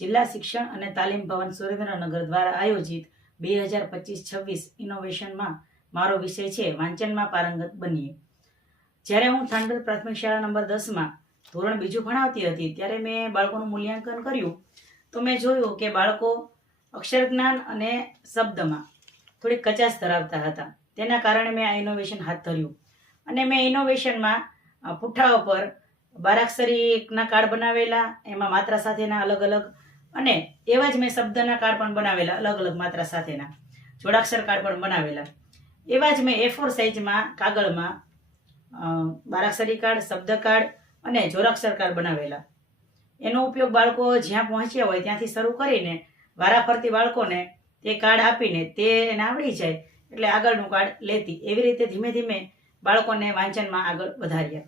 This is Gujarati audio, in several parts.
જિલ્લા શિક્ષણ અને તાલીમ ભવન સુરેન્દ્રનગર દ્વારા આયોજિત 2025-26 ઇનોવેશનમાં મારો વિષય છે વાંચનમાં પારંગત બનીએ। જ્યારે હું થાનગઢ પ્રાથમિક શાળા નંબર 10માં ધોરણ બીજું ભણાવતી હતી ત્યારે મેં બાળકોનું મૂલ્યાંકન કર્યું તો મેં જોયું કે બાળકો અક્ષર જ્ઞાન અને શબ્દમાં થોડી કચાશ ધરાવતા હતા। તેના કારણે મેં આ ઇનોવેશન હાથ ધર્યું અને મેં ઇનોવેશનમાં પુઠ્ઠા ઉપર બારાક્ષરીના કાર્ડ બનાવેલા, એમાં માત્રા સાથેના અલગ અલગ, અને એવા જ મેં શબ્દના કાર્ડ પણ બનાવેલા, અલગ અલગ માત્રા સાથેના જોડાક્ષર કાર્ડ પણ બનાવેલા। એવા જ મેં A4 સાઇઝમાં કાગળમાં બારાક્ષરી કાર્ડ, શબ્દ કાર્ડ અને જોડાક્ષર કાર્ડ બનાવેલા। એનો ઉપયોગ બાળકો જ્યાં પહોંચ્યા હોય ત્યાંથી શરૂ કરીને વારાફરતી બાળકોને તે કાર્ડ આપીને તે એને આવડી જાય એટલે આગળનું કાર્ડ લેતી, એવી રીતે ધીમે ધીમે બાળકોને વાંચનમાં આગળ વધાર્યા।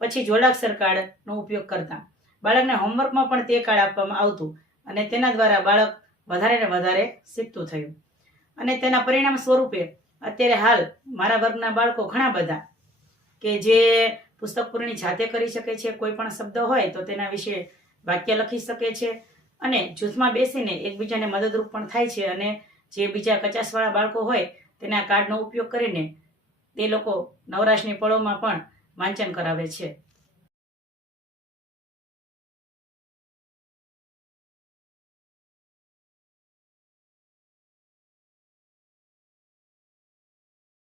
પછી જોડાક્ષર કાર્ડનો ઉપયોગ કરતા બાળકને હોમવર્કમાં પણ તે કાર્ડ આપવામાં આવતું અને તેના દ્વારા બાળક વધારે ને વધારે શીખતું થયું। અને તેના પરિણામ સ્વરૂપે અત્યારે હાલ મારા વર્ગના બાળકો ઘણા બધા કે જે પુસ્તક પૂરણી જાતે કરી શકે છે, કોઈ પણ શબ્દ હોય તો તેના વિશે વાક્ય લખી શકે છે અને જૂથમાં બેસીને એકબીજાને મદદરૂપ પણ થાય છે અને જે બીજા કચાશવાળા બાળકો હોય તેના કાર્ડનો ઉપયોગ કરીને તે લોકો નવરાશની પળોમાં પણ વાંચન કરાવે છે।